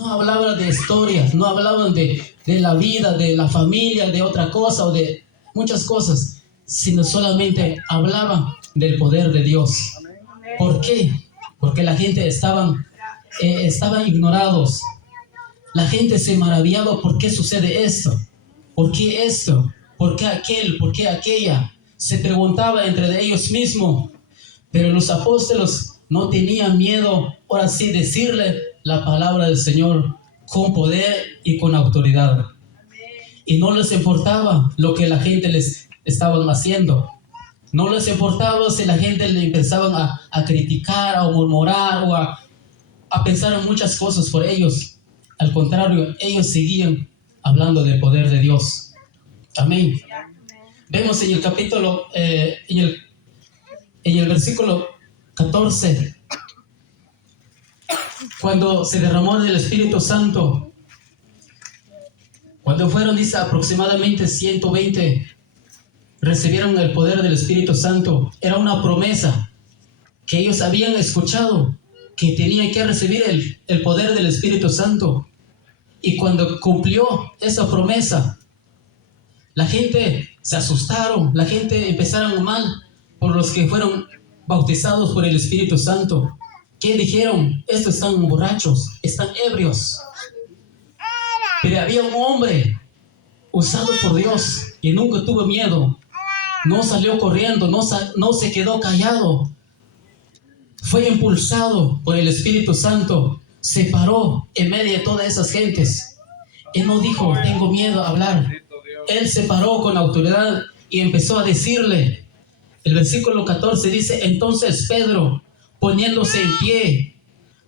No hablaban de historias, no hablaban de la vida, de la familia, de otra cosa o de muchas cosas, sino solamente hablaban del poder de Dios. ¿Por qué? Porque la gente estaban ignorados. La gente se maravillaba, ¿por qué sucede esto? ¿Por qué esto? ¿Por qué aquel? ¿Por qué aquella? Se preguntaba entre ellos mismos. Pero los apóstoles no tenían miedo, ahora sí, decirle la palabra del Señor con poder y con autoridad. Y no les importaba lo que la gente les estaban haciendo. No les importaba si la gente le empezaban a criticar, a murmurar o a pensar en muchas cosas por ellos. Al contrario, ellos seguían hablando del poder de Dios. Amén. Vemos en el capítulo, en el versículo 14, cuando se derramó del Espíritu Santo, cuando fueron, dice, aproximadamente 120, recibieron el poder del Espíritu Santo. Era una promesa que ellos habían escuchado, que tenían que recibir el poder del Espíritu Santo. Y cuando cumplió esa promesa, la gente se asustaron, la gente empezaron mal por los que fueron bautizados por el Espíritu Santo. ¿Qué dijeron? Estos están borrachos, están ebrios. Pero había un hombre usado por Dios y nunca tuvo miedo. No salió corriendo, no se quedó callado. Fue impulsado por el Espíritu Santo. Se paró en medio de todas esas gentes. Él no dijo, tengo miedo a hablar. Él se paró con autoridad y empezó a decirle. El versículo 14 dice, entonces Pedro, poniéndose en pie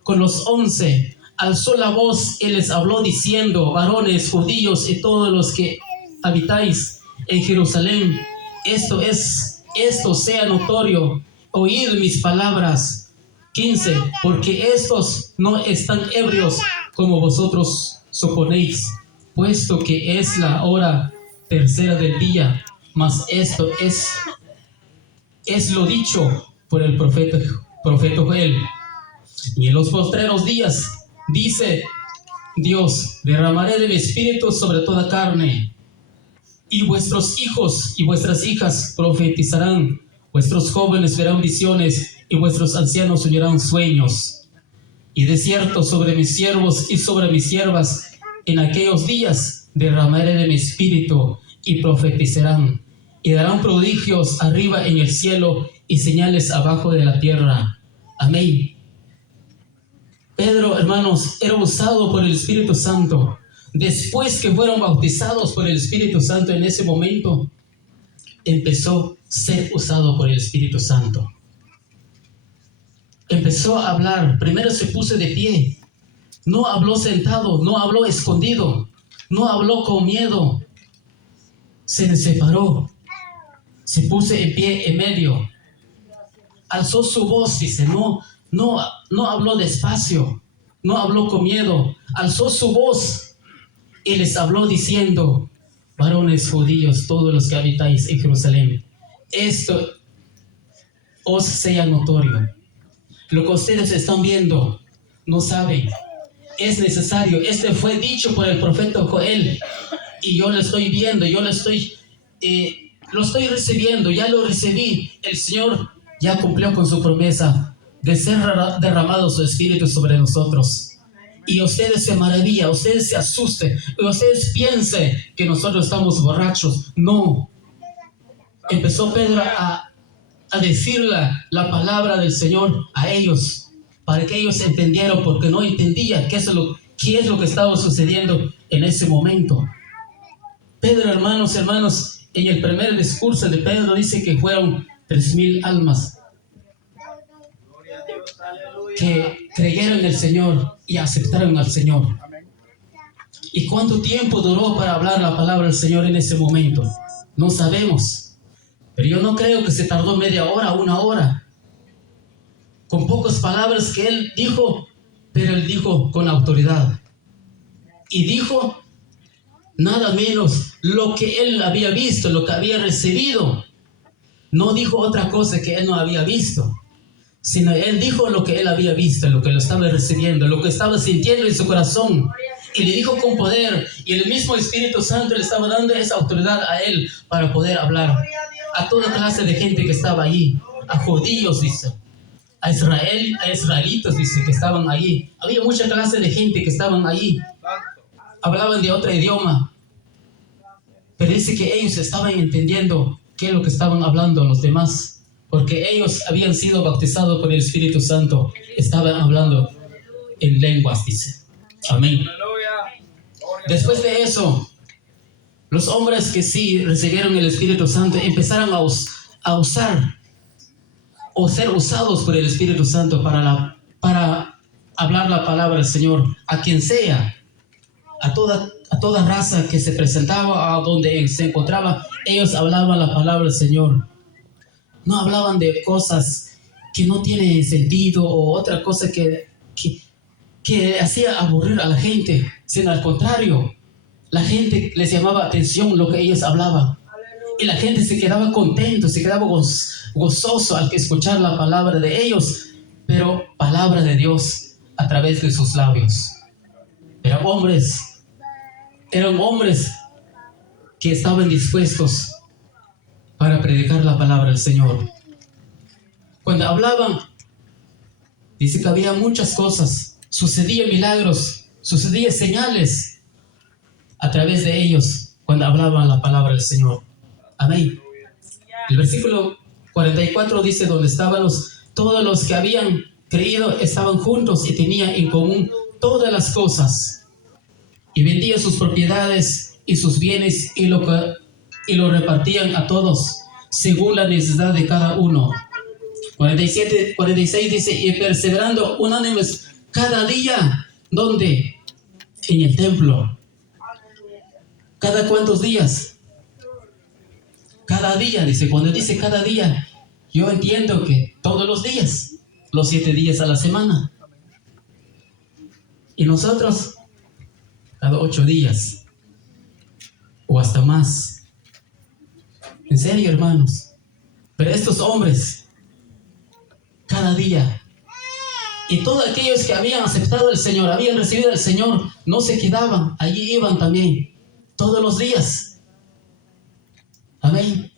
con los 11, alzó la voz y les habló diciendo, varones judíos y todos los que habitáis en Jerusalén, esto sea notorio, oíd mis palabras. 15, porque estos no están ebrios como vosotros suponéis, puesto que es la hora tercera del día, mas esto es lo dicho por el profeta Joel. Y en los postreros días, dice Dios, derramaré de mi espíritu sobre toda carne, y vuestros hijos y vuestras hijas profetizarán, vuestros jóvenes verán visiones, y vuestros ancianos soñarán sueños. Y de cierto sobre mis siervos y sobre mis siervas, en aquellos días derramaré de mi espíritu, y profetizarán, y darán prodigios arriba en el cielo, y señales abajo de la tierra. Amén. Pedro, hermanos, era usado por el Espíritu Santo. Después que fueron bautizados por el Espíritu Santo, en ese momento empezó a ser usado por el Espíritu Santo. Empezó a hablar. Primero se puso de pie. No habló sentado, no habló escondido, no habló con miedo. Se separó, se puso en pie en medio. Alzó su voz, dice, no habló despacio, no habló con miedo. Alzó su voz y les habló diciendo, varones judíos, todos los que habitáis en Jerusalén, esto os sea notorio. Lo que ustedes están viendo, no saben, es necesario. Este fue dicho por el profeta Joel, y yo lo estoy viendo, lo estoy recibiendo, ya lo recibí. El Señor ya cumplió con su promesa de ser derramado su espíritu sobre nosotros. Y ustedes se maravillan, ustedes se asusten, y ustedes piensen que nosotros estamos borrachos. No. Empezó Pedro a decir la palabra del Señor a ellos, para que ellos entendieran, porque no entendían qué es lo que estaba sucediendo en ese momento. Pedro, hermanos, en el primer discurso de Pedro dice que fueron 3,000 almas que creyeron en el Señor y aceptaron al Señor. ¿Y cuánto tiempo duró para hablar la palabra del Señor en ese momento? No sabemos. Pero yo no creo que se tardó media hora, 1 hora. Con pocas palabras que él dijo, pero él dijo con autoridad. Y dijo nada menos lo que él había visto, lo que había recibido. No dijo otra cosa que él no había visto. sino él dijo lo que él había visto, lo que lo estaba recibiendo, lo que estaba sintiendo en su corazón. Y le dijo con poder, y el mismo Espíritu Santo le estaba dando esa autoridad a él para poder hablar a toda clase de gente que estaba allí, a judíos, dice, a israelitas, dice, que estaban allí. Había mucha clase de gente que estaban allí, hablaban de otro idioma, pero dice que ellos estaban entendiendo qué es lo que estaban hablando los demás, porque ellos habían sido bautizados por el Espíritu Santo, estaban hablando en lenguas, dice. Amén. Después de eso, los hombres que sí recibieron el Espíritu Santo empezaron a usar o ser usados por el Espíritu Santo para hablar la palabra del Señor a quien sea, a toda raza que se presentaba, a donde se encontraba. Ellos hablaban la palabra del Señor. No hablaban de cosas que no tienen sentido o otra cosa que hacía aburrir a la gente, sino al contrario, la gente les llamaba atención lo que ellos hablaban. Y la gente se quedaba contento, se quedaba gozoso al escuchar la palabra de ellos, pero palabra de Dios a través de sus labios. Eran hombres que estaban dispuestos para predicar la palabra del Señor. Cuando hablaban, dice que había muchas cosas, sucedían milagros, sucedían señales a través de ellos cuando hablaban la palabra del Señor. Amén. El versículo 44 dice, donde estaban todos los que habían creído estaban juntos y tenían en común todas las cosas, y vendían sus propiedades y sus bienes y lo repartían a todos según la necesidad de cada uno. 46 dice, y perseverando unánimes cada día, ¿dónde? En el templo. ¿Cada cuántos días? Cada día, dice. Cuando dice cada día, yo entiendo que todos los días, los 7 días a la semana. Y nosotros, cada 8 días, o hasta más. En serio, hermanos. Pero estos hombres, cada día, y todos aquellos que habían aceptado al Señor, habían recibido al Señor, no se quedaban, allí iban también, todos los días. Amén.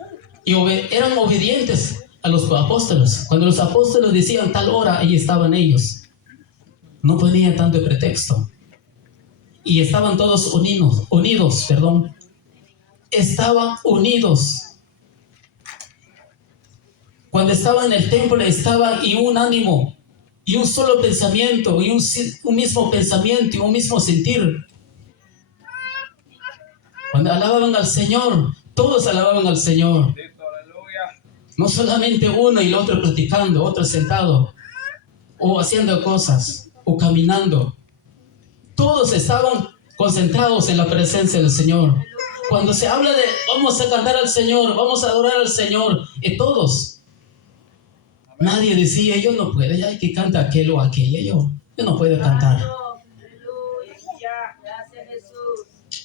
Y eran obedientes a los apóstoles. Cuando los apóstoles decían tal hora, ahí estaban ellos. No ponían tanto pretexto. Y estaban todos unidos. Estaban unidos. Cuando estaban en el templo, estaban en un ánimo, y un solo pensamiento, y un mismo pensamiento, y un mismo sentir. Cuando alababan al Señor, todos alababan al Señor. No solamente uno y el otro platicando, otro sentado, o haciendo cosas, o caminando. Todos estaban concentrados en la presencia del Señor. Cuando se habla de vamos a cantar al Señor, vamos a adorar al Señor, y todos. Nadie decía, yo no puedo, ya hay que cantar aquel o aquella, yo no puedo cantar.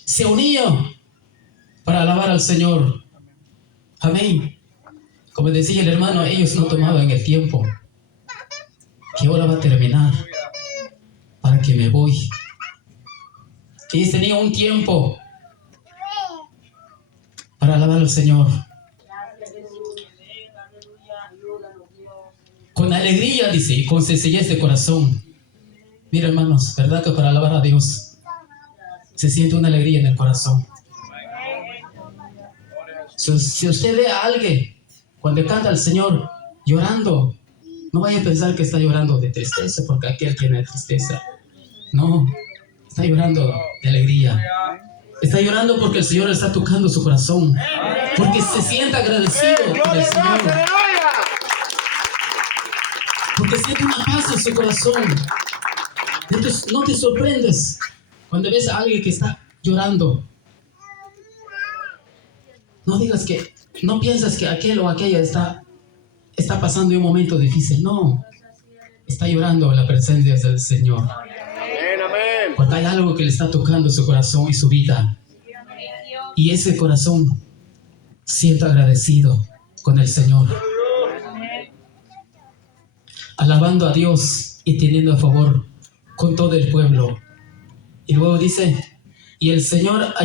Se unían para alabar al Señor. Amén. Como decía el hermano, ellos no tomaban el tiempo. ¿Qué hora va a terminar? Para que me voy. Ellos tenían un tiempo para alabar al Señor. Con alegría, dice, y con sencillez de corazón. Mira, hermanos, ¿verdad que para alabar a Dios se siente una alegría en el corazón? Si usted ve a alguien cuando canta al Señor llorando, no vaya a pensar que está llorando de tristeza porque aquel tiene tristeza. No, está llorando de alegría. Está llorando porque el Señor está tocando su corazón, porque se siente agradecido por el Señor, porque siente una paz en su corazón. Entonces no te sorprendes cuando ves a alguien que está llorando. No piensas que aquel o aquella está pasando un momento difícil. No, está llorando en la presencia del Señor. Porque hay algo que le está tocando su corazón y su vida. Y ese corazón siento agradecido con el Señor. alabando a Dios y teniendo a favor con todo el pueblo. Y luego dice, y el Señor añadió